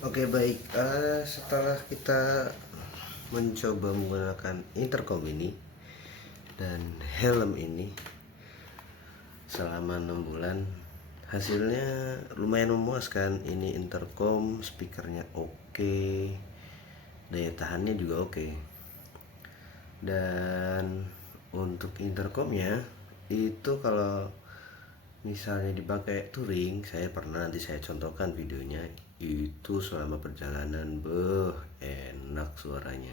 Oke baik, setelah kita mencoba menggunakan intercom ini dan helm ini selama 6 bulan, hasilnya lumayan memuaskan. Ini intercom, speakernya oke, daya tahannya juga oke. Dan untuk intercomnya itu kalau misalnya dipakai touring, saya pernah, nanti saya contohkan videonya, itu selama perjalanan enak suaranya,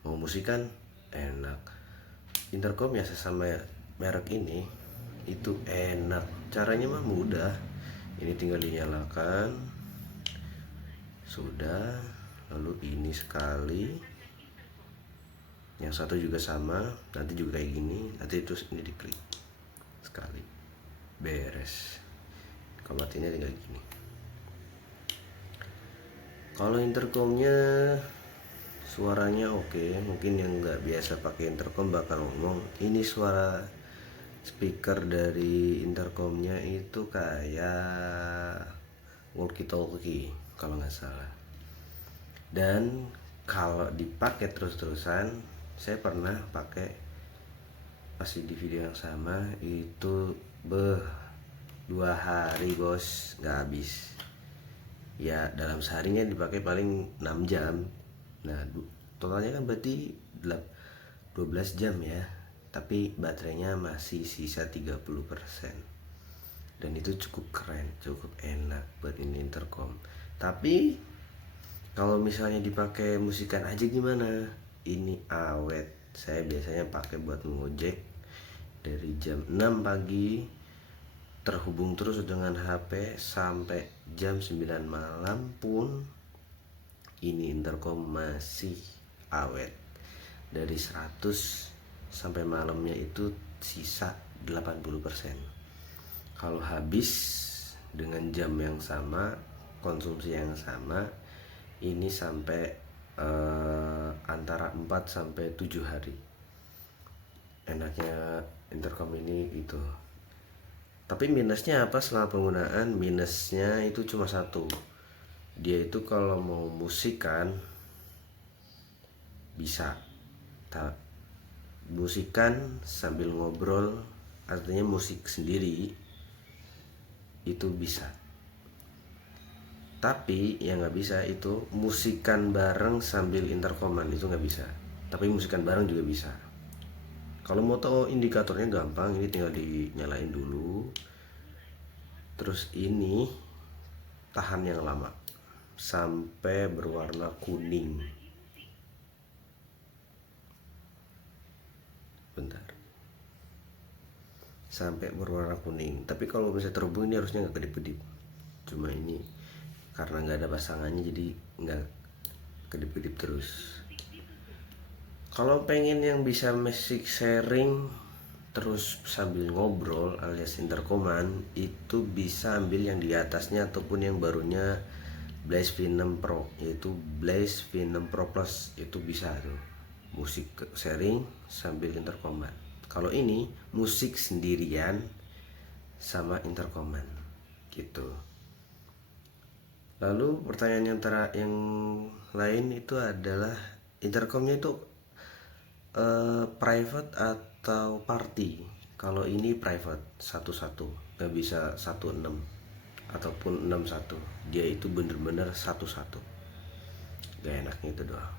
mau musikan enak. Intercom ya sesama merek ini itu enak, caranya mah mudah. Ini tinggal dinyalakan, sudah. Lalu ini sekali, yang satu juga sama, nanti juga kayak gini, nanti terus ini diklik sekali, beres. Komatinya tinggal gini. Kalau intercomnya suaranya oke, mungkin yang nggak biasa pakai intercom bakal ngomong ini suara speaker dari intercomnya itu kayak walkie talkie kalau nggak salah. Dan kalau dipakai terus-terusan, saya pernah pakai masih di video yang sama itu 2 hari bos, nggak habis. Ya dalam seharinya dipakai paling 6 jam. Nah totalnya kan berarti 12 jam ya, tapi baterainya masih sisa 30%. Dan itu cukup keren, cukup enak buat ini intercom. Tapi kalau misalnya dipakai musikan aja gimana? Ini awet. Saya biasanya pakai buat ngojek dari jam 6 pagi, terhubung terus dengan HP sampai jam 9 malam pun ini intercom masih awet. Dari 100 sampai malamnya itu sisa 80%. Kalau habis dengan jam yang sama, konsumsi yang sama, ini sampai antara 4 sampai 7 hari. Enaknya intercom ini itu. Tapi minusnya apa selama penggunaan? Minusnya itu cuma satu. Dia itu kalau mau musikan bisa. Musikan sambil ngobrol, artinya musik sendiri, itu bisa. Tapi yang nggak bisa itu musikan bareng sambil intercoman, itu nggak bisa. Tapi musikan bareng juga bisa. Kalau mau tahu indikatornya gampang, ini tinggal dinyalain dulu. Terus ini tahan yang lama sampai berwarna kuning. Bentar. Sampai berwarna kuning. Tapi kalau bisa terhubung ini harusnya nggak kedip-kedip. Cuma ini karena nggak ada pasangannya jadi nggak kedip-kedip terus. Kalau pengen yang bisa music sharing terus sambil ngobrol alias intercoman, itu bisa ambil yang di atasnya ataupun yang barunya Blaze V6 Pro, yaitu Blaze V6 Pro Plus. Itu bisa tuh musik sharing sambil intercoman. Kalau ini musik sendirian sama intercoman gitu. Lalu pertanyaan yang lain itu adalah intercomnya itu private atau party? Kalau ini private, satu-satu, nggak bisa 16 ataupun 61. Dia itu bener-bener satu-satu. Gak enaknya itu doang.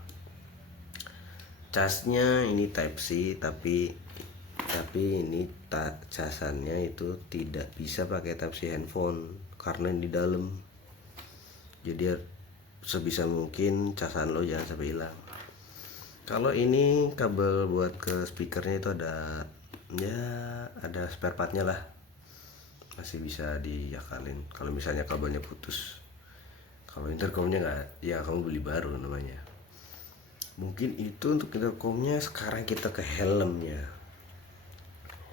Casnya ini Type C, tapi ini casannya itu tidak bisa pakai Type C handphone karena di dalam. Jadi sebisa mungkin casan lo jangan sampai hilang. Kalau ini kabel buat ke speakernya itu ada spare partnya lah, masih bisa diakalin kalau misalnya kabelnya putus. Kalau intercomnya nggak, ya kamu beli baru namanya. Mungkin itu untuk intercomnya. Sekarang kita ke helmnya.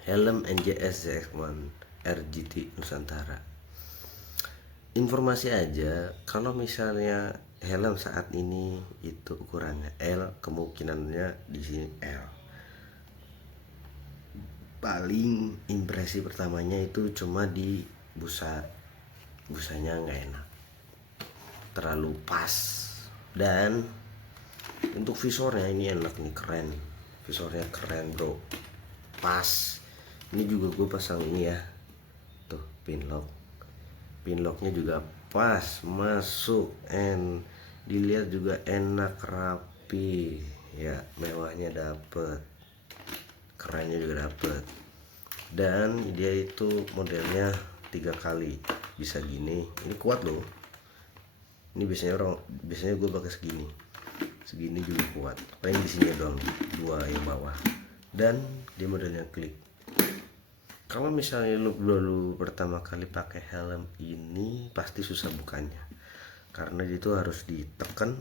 Helm NJS ZX1 RGT Nusantara. Informasi aja, kalau misalnya helm saat ini itu ukurannya L, kemungkinannya di sini L. Paling impresi pertamanya itu cuma di busanya nggak enak. terlalu pas. Dan untuk visornya ini enak nih, keren, visornya keren bro, pas. Ini juga gue pasang ini ya, tuh pinlocknya juga pas masuk, dilihat juga enak, rapi ya, mewahnya dapet, kerennya juga dapet. Dan dia itu modelnya 3 kali bisa gini, ini kuat loh. Ini biasanya gue pakai segini juga kuat, paling di sini doang, 2 yang bawah. Dan dia modelnya klik. Kalau misalnya lu baru pertama kali pakai helm ini pasti susah bukanya, karena itu harus ditekan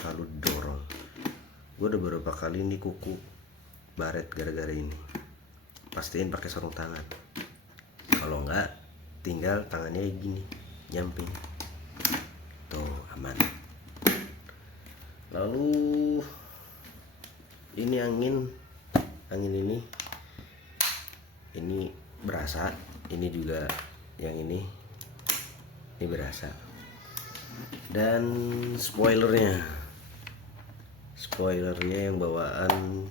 lalu dorong. Gue udah beberapa kali ini kuku baret gara-gara ini. Pastiin pakai sarung tangan, kalau enggak tinggal tangannya gini nyamping tuh, aman. Lalu ini angin ini berasa, ini juga yang ini berasa. Dan spoilernya yang bawaan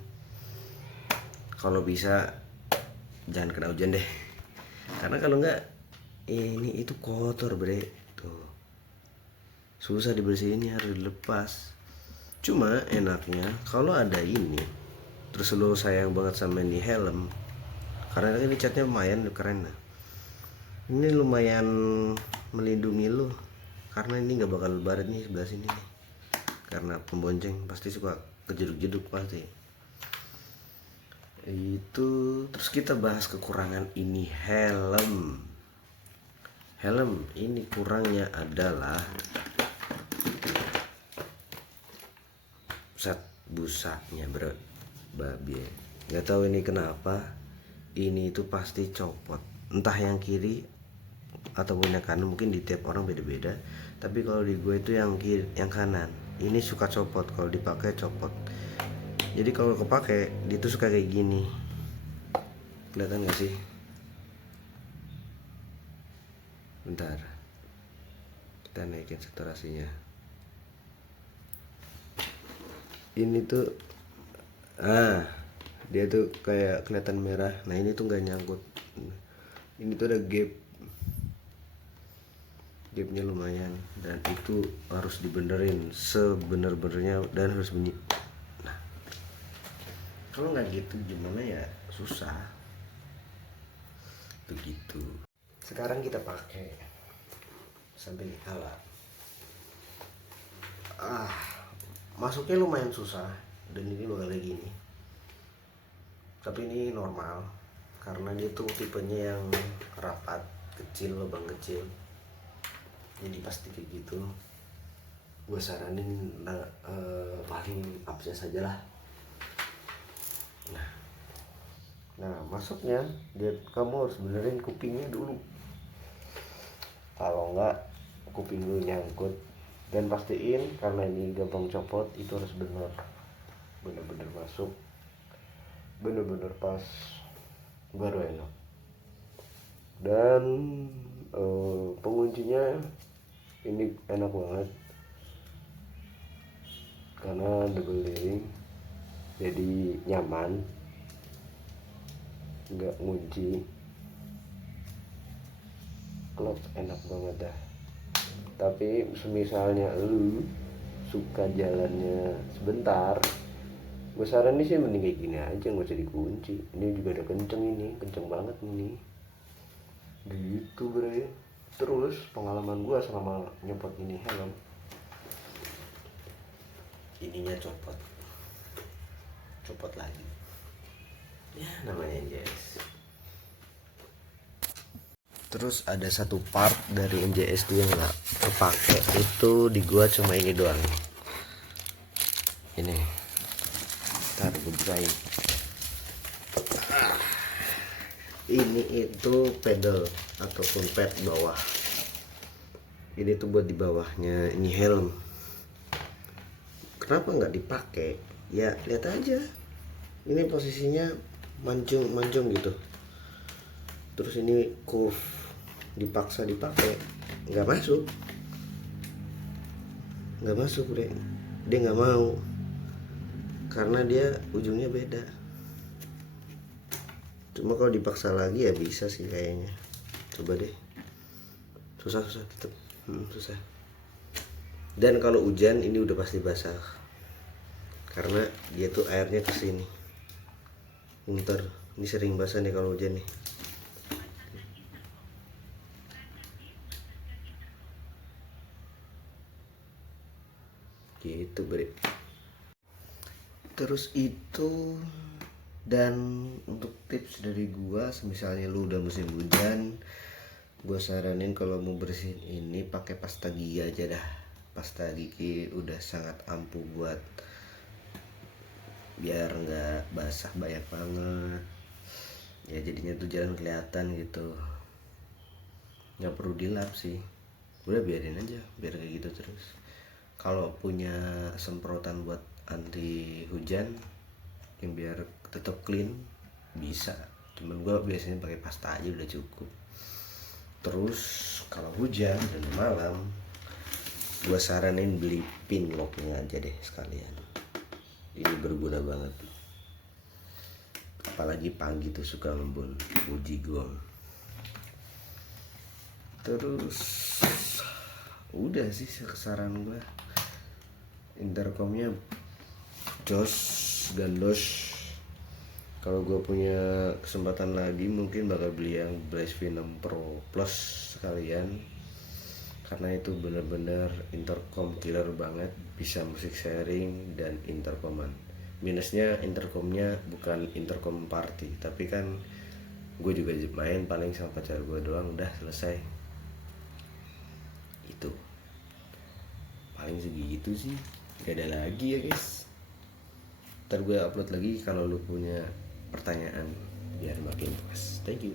kalau bisa jangan kena hujan deh, karena kalau enggak ini itu kotor bre, tuh susah dibersihinnya, harus dilepas. Cuma enaknya kalau ada ini, terus lo sayang banget sama ini helm, karena ini catnya lumayan keren. Nah, ini lumayan melindungi lo, karena ini nggak bakal baret nih sebelah sini nih, karena pembonceng pasti suka kejeduk-jeduk pasti itu. Terus kita bahas kekurangan ini helm ini kurangnya adalah set busanya bro, babi. Nggak tahu ini kenapa, ini itu pasti copot, entah yang kiri ataupun yang kanan, mungkin di tiap orang beda-beda. Tapi kalau di gue itu yang kiri, yang kanan ini suka copot, kalau dipakai copot. Jadi kalau kepake dia tuh suka kayak gini, kelihatan gak sih? Bentar, kita naikin saturasinya. Ini tuh dia tuh kayak kelihatan merah. Nah ini tuh nggak nyangkut, ini tuh ada gapnya lumayan, dan itu harus dibenerin sebener-benernya dan harus bunyi. Nah kalau nggak gitu gimana ya, susah begitu. Sekarang kita pakai sambil nyala. Masuknya lumayan susah, dan ini bakal kayak gini. Tapi ini normal, karena dia tuh tipenya yang rapat, kecil, lubang kecil. Jadi pasti kayak gitu. Gue saranin paling upnya saja lah. Nah masuknya dia, kamu harus benerin kupingnya dulu, kalau enggak kuping lu nyangkut. Dan pastiin, karena ini gampang copot, itu harus bener-bener masuk, bener-bener pas, baru enak. Dan penguncinya ini enak banget, karena double layering, jadi nyaman, nggak ngunci, klop enak banget dah. Tapi semisalnya lu suka jalannya sebentar, gue saranin sih mending kayak gini aja, nggak usah dikunci. Ini juga udah kenceng banget ini gitu bre. Terus pengalaman gue selama nyopot ini helm, ininya copot lagi ya, namanya NJS. Terus ada satu part dari NJS tuh yang nggak kepake, itu di gua cuma ini doang. Ini ntar gue bukain. Ini itu pedal ataupun pad bawah, ini tuh buat di bawahnya ini helm. Kenapa nggak dipakai? Ya lihat aja, ini posisinya mancung gitu. Terus ini curve, dipaksa dipakai nggak masuk. nggak masuk Bre. Dia nggak mau karena dia ujungnya beda. Cuma kalau dipaksa lagi ya bisa sih kayaknya. Coba deh. Susah tetap susah. Dan kalau hujan ini udah pasti basah karena dia tuh airnya kesini. Ntar ini sering basah nih kalau hujan nih. Gitu Bre. Terus itu, dan untuk tips dari gua, misalnya lu udah musim hujan, gua saranin kalau mau bersihin ini pakai pasta gigi aja dah. Pasta gigi udah sangat ampuh buat biar nggak basah banyak banget ya, jadinya tuh jalan kelihatan gitu, nggak perlu dilap sih, udah biarin aja biar kayak gitu terus. Kalau punya semprotan buat anti hujan yang biar tetap clean bisa, cuman gue biasanya pakai pasta aja udah cukup. Terus kalau hujan dan malam, gue saranin beli pin locknya aja deh sekalian, ini berguna banget, apalagi pagi tuh suka bunyi gong. Terus udah sih saran gue, intercomnya jos gandos. Kalau gue punya kesempatan lagi mungkin bakal beli yang Blaze V6 Pro Plus sekalian, karena itu bener-bener intercom killer banget, bisa musik sharing dan intercoman. Minusnya intercomnya bukan intercom party, tapi kan gue juga main paling sama pacar gue doang, udah selesai. Itu paling segitu sih, gak ada lagi ya guys. Ntar gue upload lagi kalau lu punya pertanyaan biar makin pas. Thank you.